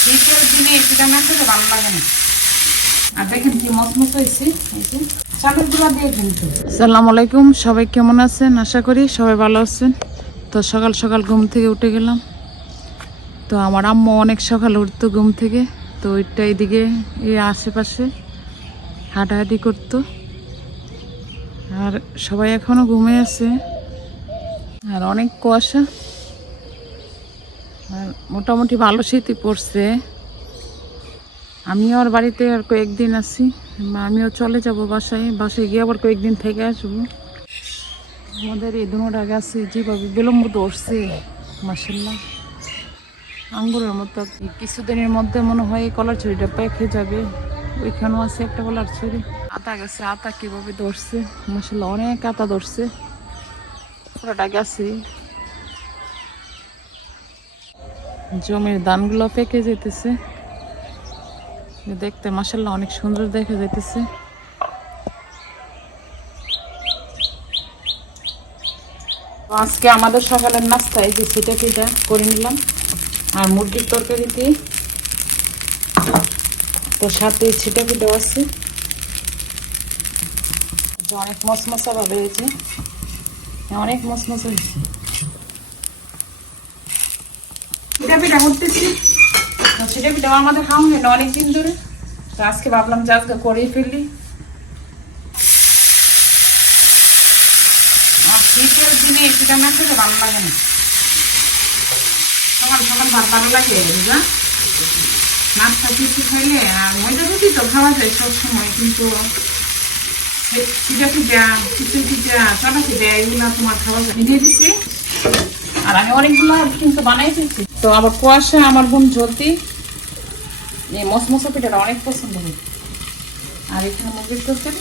শীতের দিনে এটা না খেলে ভালো লাগে না। আর আসসালামু আলাইকুম, সবাই কেমন আছেন? আশা করি সবাই ভালো আছেন। তো সকাল সকাল ঘুম থেকে উঠে গেলাম। তো আমার আম্মু অনেক সকাল উঠতো ঘুম থেকে। তো ওইটা এদিকে, এই আশেপাশে হাঁটাহাঁটি করতো। আর সবাই এখনও ঘুমে আছে। আর অনেক কুয়াশা। মোটামুটি ভালো শীতই পড়ছে। আমিও আর বাড়িতে আর কয়েকদিন আছি। আমিও চলে যাব বাসায়। বাসায় গিয়ে আবার কয়েকদিন থেকে আসব। আমাদের এই দুটা গাছে যেভাবে বিলম্ব ধরছে মাসাল্লাহ আঙ্গুরের মতো কিছুদিনের মধ্যে মনে হয় কলার ছড়িটা পেকে যাবে। ওইখানেও আছে একটা কলার ছড়ি আতা গেছে আতা কীভাবে ধরছে মাসাল্লাহ অনেক আতা ধরছে। পুরোটা গেছে জমির ধানগুলো পেকে যেতেছে দেখতে মাসাল্লাহ অনেক সুন্দর দেখা যাইতেছে। আজকে আমাদের সকালের নাস্তায় যে সেটা পিঠা করে নিলাম। আর মুরগির তরকারি দিয়ে তো সাথে ছিটা পিঠাও আছে। অনেক মশমশা ভাবে হয়েছে। অনেক মশমশা হয়েছে। খাওয়া নাস্তা কিছু খাইলে আর ময়দা রুটি তো খাওয়া যায় সবসময়, কিন্তু পিঠা পিঠা খিচুড়ি পিঠা চটা পিঠা এগুলো তোমার খাওয়া যায়। দিয়ে দিছি আর আমি অনেকগুলো কিন্তু বানাই ফেলছি। তো আবার কুয়াশা, আমার বোন জ্যোতি। এই মশমশা পিঠাটা অনেক পছন্দ করে আর এখানে মুরগির তরকারি।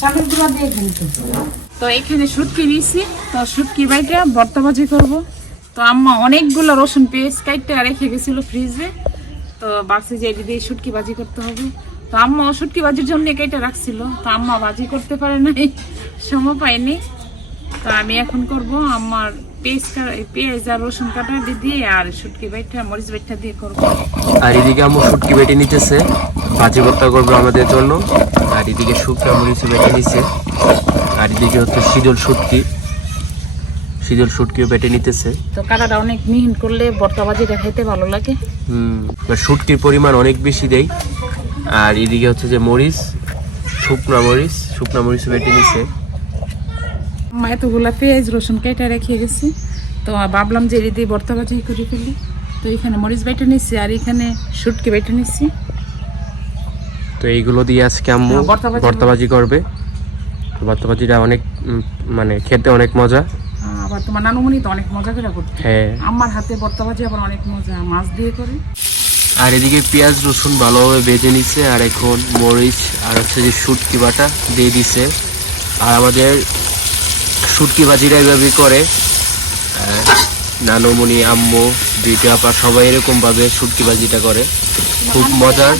চালের গুঁড়া দিয়ে কিন্তু তো। এখানে শুটকি নিয়েছি। তো শুটকি বাইটা ভর্তা ভাজি করব। তো আম্মা অনেকগুলো রসুন, পেঁয়াজ কাইটটা রেখে গেছিল ফ্রিজে। তো ভাবছি যে এটি দিয়ে শুটকি ভাজি করতে হবে। তো আম্মা শুটকি ভাজির জন্য কেটে রাখছিল। তো আম্মা ভাজি করতে পারে নাই, সময় পাইনি তো আমি এখন করব আমার পেঁয়াজ পেঁয়াজ আর রসুন কাটা দিয়ে আর শুটকি বাইটা মরিচ বাইটা দিয়ে করব। আর এদিকে আমার শুটকি বেটে নিতেছে। ভাজি ভর্তা করব আমাদের জন্য। আর এদিকে শুকনা মরিচ বেটে নিছে। আর এদিকে হচ্ছে শীতল শুটকি। শীতল শুটকিও বেটে নিতেছে। তো কাটাটা অনেক মিহিন করলে ভর্তা ভাজিটা খেতে ভালো লাগে। হুম শুটকির পরিমাণ অনেক বেশি দেয় আর এদিকে হচ্ছে যে মরিচ শুকনা মরিচ শুকনা মরিচ বেটে নিছে। এতগুলা পেঁয়াজ রসুন কেটে রেখে গেছি। তো ভাবলাম যে এটি দিয়ে ভর্তা ভাজি করে ফেলি। তো এখানে মরিচ বেটে নিচ্ছি আর এখানে শুটকি বেটে নিচ্ছি তো এইগুলো দিয়ে আজকে আম্মু ভর্তা ভাজি করবে। ভর্তা ভাজিটা অনেক মানে খেতে অনেক মজা। আবার তোমার নানুমণি তো অনেক মজা করে করতে। হ্যাঁ। আমার হাতে ভর্তা ভাজি আবার অনেক মজা মাছ দিয়ে করে। আর এদিকে পেঁয়াজ রসুন ভালোভাবে ভেজে নিছে আর এখন মরিচ আর হচ্ছে যে শুটকি বাটা দিয়ে দিছে। আর আমাদের শুটকি ভাজিরা এইভাবে করে। আহ, নানুমণি আম্মু বিটি আপা সবাই এরকমভাবে শুটকি ভাজিটা করে। খুব মজার।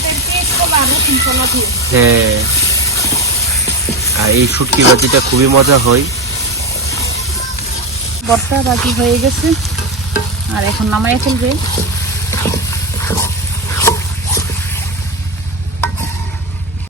হ্যাঁ। আর এই শুটকি ভাজিটা খুবই মজা হয়। ভর্তা ভাজি হয়ে গেছে। আর এখন নামাই ফেলবে।